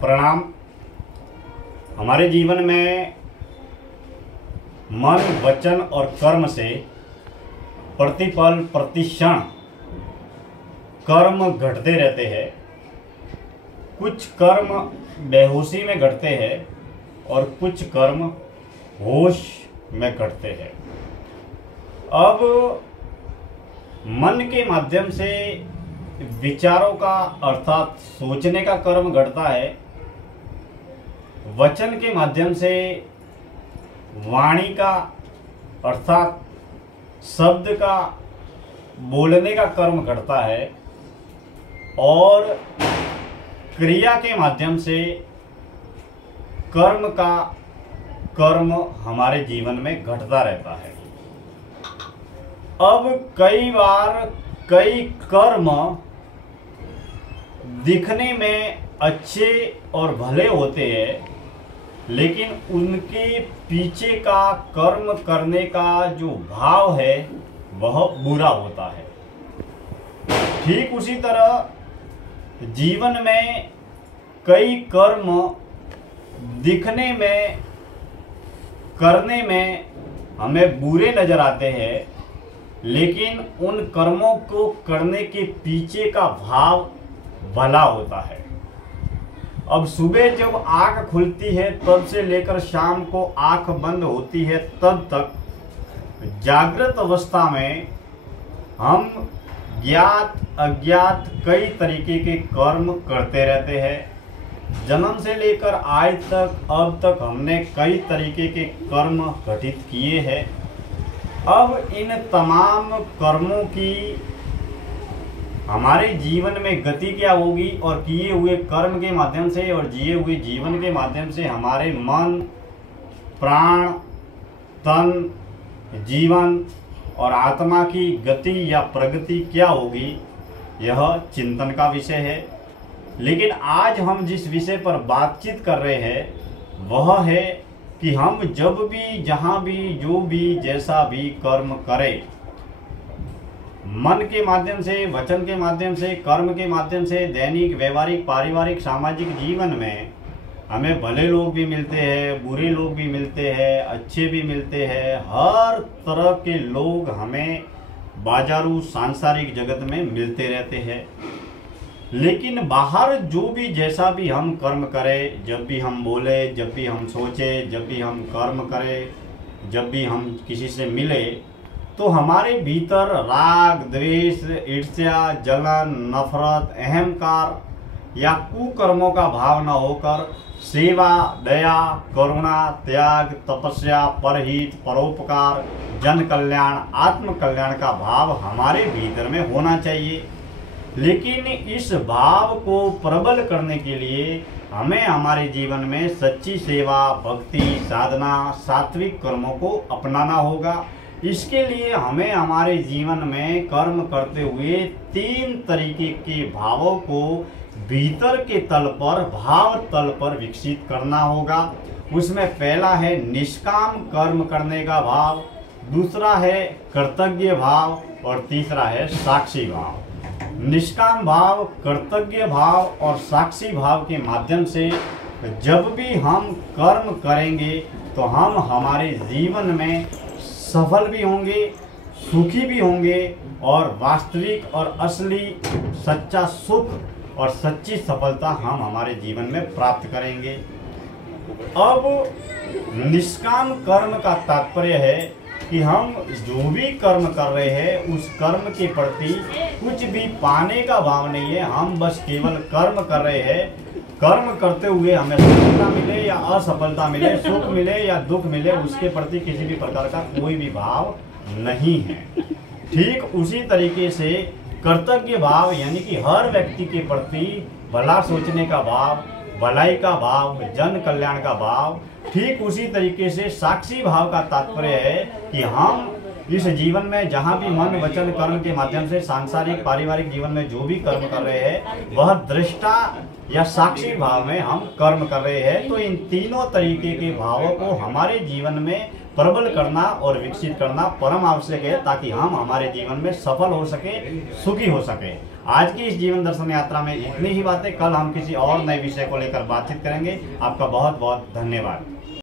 प्रणाम। हमारे जीवन में मन, वचन और कर्म से प्रतिपल प्रतिक्षण कर्म घटते रहते हैं। कुछ कर्म बेहोशी में घटते हैं और कुछ कर्म होश में घटते हैं। अब मन के माध्यम से विचारों का अर्थात सोचने का कर्म घटता है। वचन के माध्यम से वाणी का अर्थात शब्द का बोलने का कर्म घटता है और क्रिया के माध्यम से कर्म का कर्म हमारे जीवन में घटता रहता है। अब कई बार कई कर्म दिखने में अच्छे और भले होते हैं, लेकिन उनके पीछे का कर्म करने का जो भाव है वह बुरा होता है। ठीक उसी तरह जीवन में कई कर्म दिखने में करने में हमें बुरे नजर आते हैं, लेकिन उन कर्मों को करने के पीछे का भाव भला होता है। अब सुबह जब आंख खुलती है तब से लेकर शाम को आंख बंद होती है तब तक जागृत अवस्था में हम ज्ञात अज्ञात कई तरीके के कर्म करते रहते हैं। जन्म से लेकर आज तक अब तक हमने कई तरीके के कर्म घटित किए हैं। अब इन तमाम कर्मों की हमारे जीवन में गति क्या होगी और किए हुए कर्म के माध्यम से और जिए हुए जीवन के माध्यम से हमारे मन, प्राण, तन, जीवन और आत्मा की गति या प्रगति क्या होगी, यह चिंतन का विषय है। लेकिन आज हम जिस विषय पर बातचीत कर रहे हैं वह है कि हम जब भी, जहाँ भी, जो भी, जैसा भी कर्म करें, मन के माध्यम से, वचन के माध्यम से, कर्म के माध्यम से, दैनिक, व्यवहारिक, पारिवारिक, सामाजिक जीवन में हमें भले लोग भी मिलते हैं, बुरे लोग भी मिलते हैं, अच्छे भी मिलते हैं। हर तरह के लोग हमें बाजारू सांसारिक जगत में मिलते रहते हैं। लेकिन बाहर जो भी, जैसा भी हम कर्म करें, जब भी हम बोले, जब भी हम सोचे, जब भी हम कर्म करें, जब भी हम किसी से मिले, तो हमारे भीतर राग, द्वेष, ईर्ष्या, जलन, नफरत, अहंकार या कुकर्मों का भाव न होकर सेवा, दया, करुणा, त्याग, तपस्या, परहित, परोपकार, जन कल्याण, आत्म कल्याण का भाव हमारे भीतर में होना चाहिए। लेकिन इस भाव को प्रबल करने के लिए हमें हमारे जीवन में सच्ची सेवा, भक्ति, साधना, सात्विक कर्मों को अपनाना होगा। इसके लिए हमें हमारे जीवन में कर्म करते हुए 3 तरीके के भावों को भीतर के तल पर, भाव तल पर विकसित करना होगा। उसमें पहला है निष्काम कर्म करने का भाव, दूसरा है कर्तव्य भाव और तीसरा है साक्षी भाव। निष्काम भाव, कर्तव्य भाव और साक्षी भाव के माध्यम से जब भी हम कर्म करेंगे तो हम हमारे जीवन में सफल भी होंगे, सुखी भी होंगे और वास्तविक और असली सच्चा सुख और सच्ची सफलता हम हमारे जीवन में प्राप्त करेंगे। अब निष्काम कर्म का तात्पर्य है कि हम जो भी कर्म कर रहे हैं उस कर्म के प्रति कुछ भी पाने का भाव नहीं है। हम बस केवल कर्म कर रहे हैं। कर्म करते हुए हमें सफलता मिले या असफलता मिले, सुख मिले या दुख मिले, उसके प्रति किसी भी प्रकार का कोई भी भाव नहीं है। ठीक उसी तरीके से कर्तव्य भाव यानी कि हर व्यक्ति के प्रति भला सोचने का भाव, भलाई का भाव, जन कल्याण का भाव। ठीक उसी तरीके से साक्षी भाव का तात्पर्य है कि हम इस जीवन में जहाँ भी मन, वचन, कर्म के माध्यम से सांसारिक, पारिवारिक जीवन में जो भी कर्म कर रहे हैं वह दृष्टा या साक्षी भाव में हम कर्म कर रहे हैं। तो इन तीनों तरीके के भावों को हमारे जीवन में प्रबल करना और विकसित करना परम आवश्यक है, ताकि हम हमारे जीवन में सफल हो सके, सुखी हो सके। आज की इस जीवन दर्शन यात्रा में इतनी ही बातें। कल हम किसी और नए विषय को लेकर बातचीत करेंगे। आपका बहुत बहुत धन्यवाद।